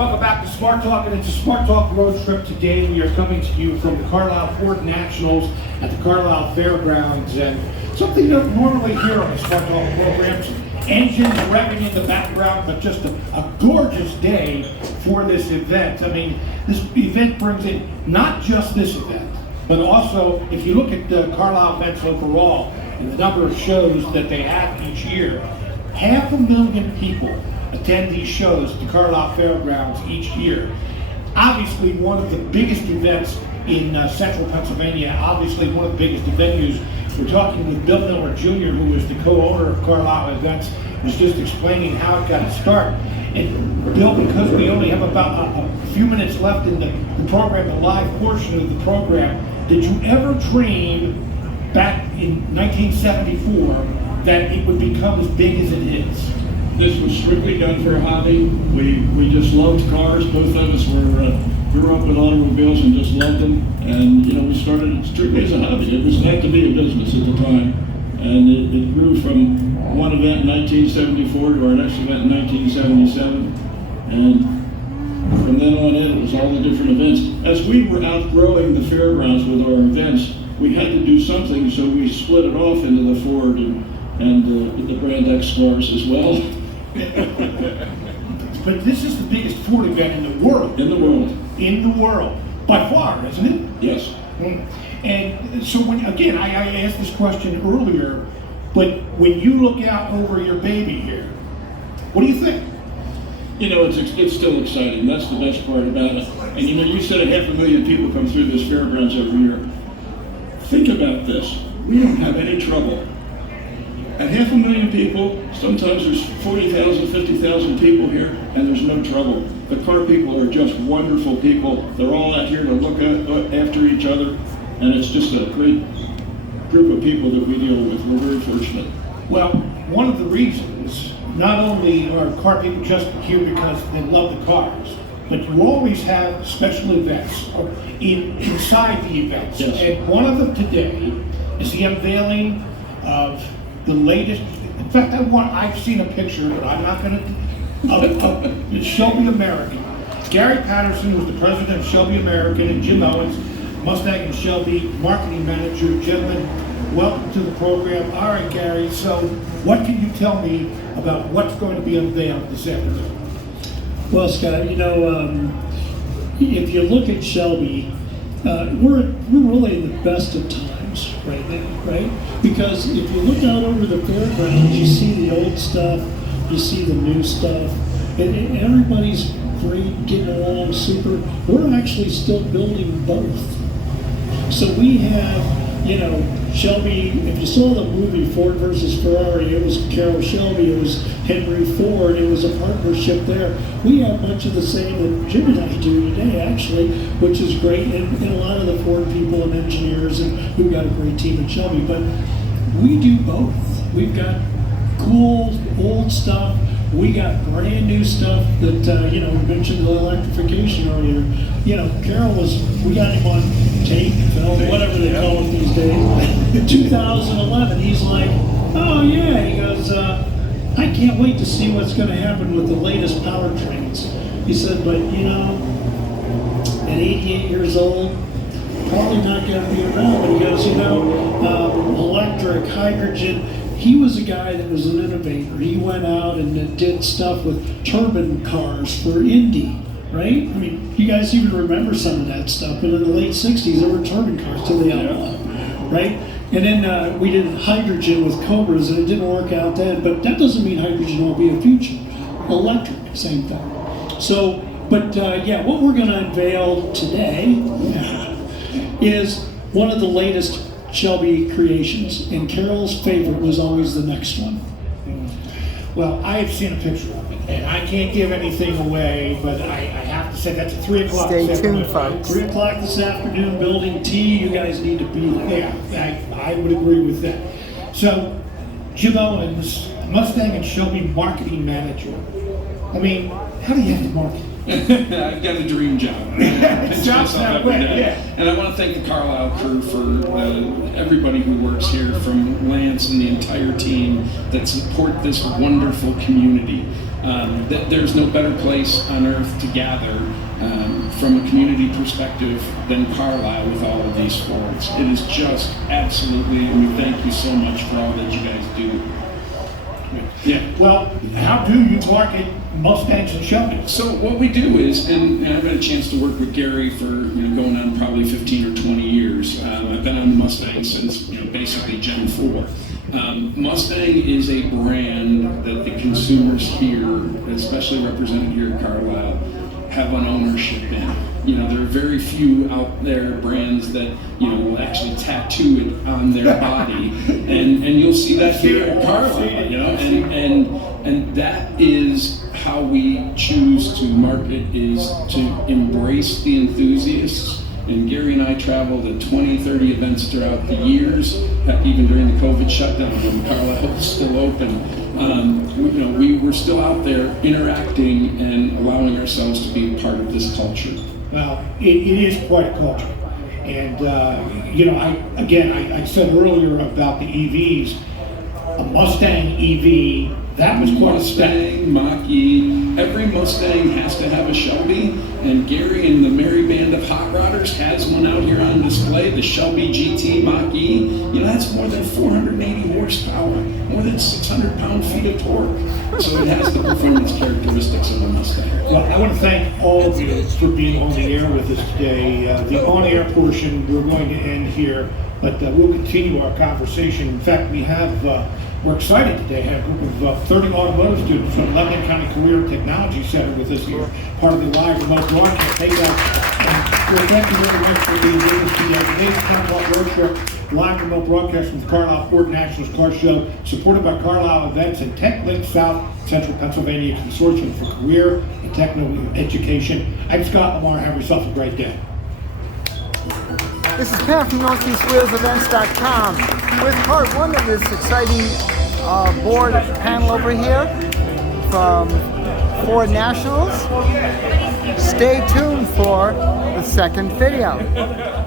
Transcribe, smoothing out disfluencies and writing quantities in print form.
Welcome back to Smart Talk, and it's a Smart Talk road trip today. We are coming to you from the Carlisle Ford Nationals at the Carlisle Fairgrounds, and something you don't normally hear on the Smart Talk programs, engines revving in the background, but just a gorgeous day for this event. I mean, this event brings in not just this event, but also, if you look at the Carlisle events overall, and the number of shows that they have each year, 500,000 people attend these shows at the Carlisle Fairgrounds each year. Obviously one of the biggest events in central Pennsylvania, obviously one of the biggest venues. We're talking with Bill Miller Jr., who is the co-owner of Carlisle Events, was just explaining how it got its start. And Bill, because we only have about a few minutes left in the program, the live portion of the program, did you ever dream back in 1974 that it would become as big as it is? This was strictly done for a hobby. We just loved cars. Both of us grew up with automobiles and just loved them. And we started it strictly as a hobby. It was meant to be a business at the time. And it grew from one event in 1974 to our next event in 1977. And from then on in, it was all the different events. As we were outgrowing the fairgrounds with our events, we had to do something, so we split it off into the Ford and the Brand X cars as well. But this is the biggest Ford event in the world. In the world. In the world. By far, isn't it? Yes. And so when, again, I asked this question earlier, but when you look out over your baby here, what do you think? It's still exciting. That's the best part about it. And you said 500,000 people come through this fairgrounds every year. Think about this. We don't have any trouble. At 500,000 people, sometimes there's 40,000, 50,000 people here, and there's no trouble. The car people are just wonderful people. They're all out here to look after each other, and it's just a great group of people that we deal with. We're very fortunate. Well, one of the reasons, not only are car people just here because they love the cars, but you always have special events inside the events. Yes. And one of them today is the unveiling of the latest. In fact, I've seen a picture, but I'm not going to. Of Shelby American. Gary Patterson was the president of Shelby American, and Jim Owens, Mustang and Shelby marketing manager. Gentlemen, welcome to the program. All right, Gary. So, what can you tell me about what's going to be unveiled this afternoon? Well, Scott, if you look at Shelby, we're really in the best of times right now, right? Because if you look out over the fairgrounds, you see the old stuff, you see the new stuff, and everybody's great, getting along super. We're actually still building both. So we have, Shelby, if you saw the movie Ford versus Ferrari, it was Carroll Shelby, it was Henry Ford, it was a partnership there. We have much of the same that Jim and I do today, actually, which is great, and a lot of the Ford people and engineers, and we've got a great team at Shelby, but we do both. We've got cool, old stuff, we got brand new stuff that, we mentioned the electrification earlier. Carroll we got him on tape, film, whatever they call it these days. In 2011, he's like, oh yeah, he goes, I can't wait to see what's going to happen with the latest powertrains. He said, but at 88 years old, probably not going to be around. But he goes, electric, hydrogen. He was a guy that was an innovator. He went out and did stuff with turbine cars for Indy, right? I mean, you guys even remember some of that stuff. But in the late 60s, there were turbine cars till the outlaw, right? And then we did hydrogen with Cobras, and it didn't work out then. But that doesn't mean hydrogen won't be a future. Electric, same thing. So, but what we're going to unveil today is one of the latest Shelby creations, and Carol's favorite was always the next one. Well, I have seen a picture of it, and I can't give anything away, but I have to say that's at 3 o'clock. Stay tuned, folks. 3 o'clock this afternoon, Building T. You guys need to be there. Yeah, I would agree with that. So, Jim Owens, Mustang and Shelby marketing manager. I mean, how do you have to market? I've got a dream job. It sounds that way, yeah. And I want to thank the Carlisle crew for everybody who works here, from Lance and the entire team that support this wonderful community. There's no better place on earth to gather from a community perspective than Carlisle with all of these sports. It is just absolutely, and we thank you so much for all that you guys do. Yeah. Well, how do you market Mustangs and Shelbys? So what we do is, and I've had a chance to work with Gary for going on probably 15 or 20 years. I've been on the Mustang since basically Gen 4. Mustang is a brand that the consumers here, especially represented here at Carlisle, have an ownership in. There are very few out there brands that will actually tattoo it on their body, and you'll see that here at Carlisle. And that is how we choose to market, is to embrace the enthusiasts. And Gary and I traveled at 20, 30 events throughout the years, even during the COVID shutdown when Carlisle was still open. We were still out there interacting and allowing ourselves to be part of this culture. Well, it is quite a culture. And, I said earlier about the EVs, a Mustang EV, that was quite a step. Mustang, Mach-E, every Mustang has to have a Shelby, and Gary and the merry band of hot rodders has one out here on display, the Shelby GT Mach-E. That's more than 480 horsepower, more than 600 pound-feet of torque. So it has the performance characteristics of a Mustang. Well, I want to thank all of you for being on the air with us today. The on-air portion we're going to end here, but we'll continue our conversation. In fact, we're excited today to have a group of 30 automotive students from Lebanon County Career Technology Center with us here, part of the live remote broadcast. Thank you very much for being with us today. Today's Carlisle Road Trip live remote broadcast from the Carlisle Ford Nationals Car Show, supported by Carlisle Events and TechLink South Central Pennsylvania Consortium for Career and Technical Education. I'm Scott Lamar. Have yourself a great day. This is Pam from NortheastWheelsEvents.com with part one of this exciting board panel over here from Ford Nationals. Stay tuned for the second video.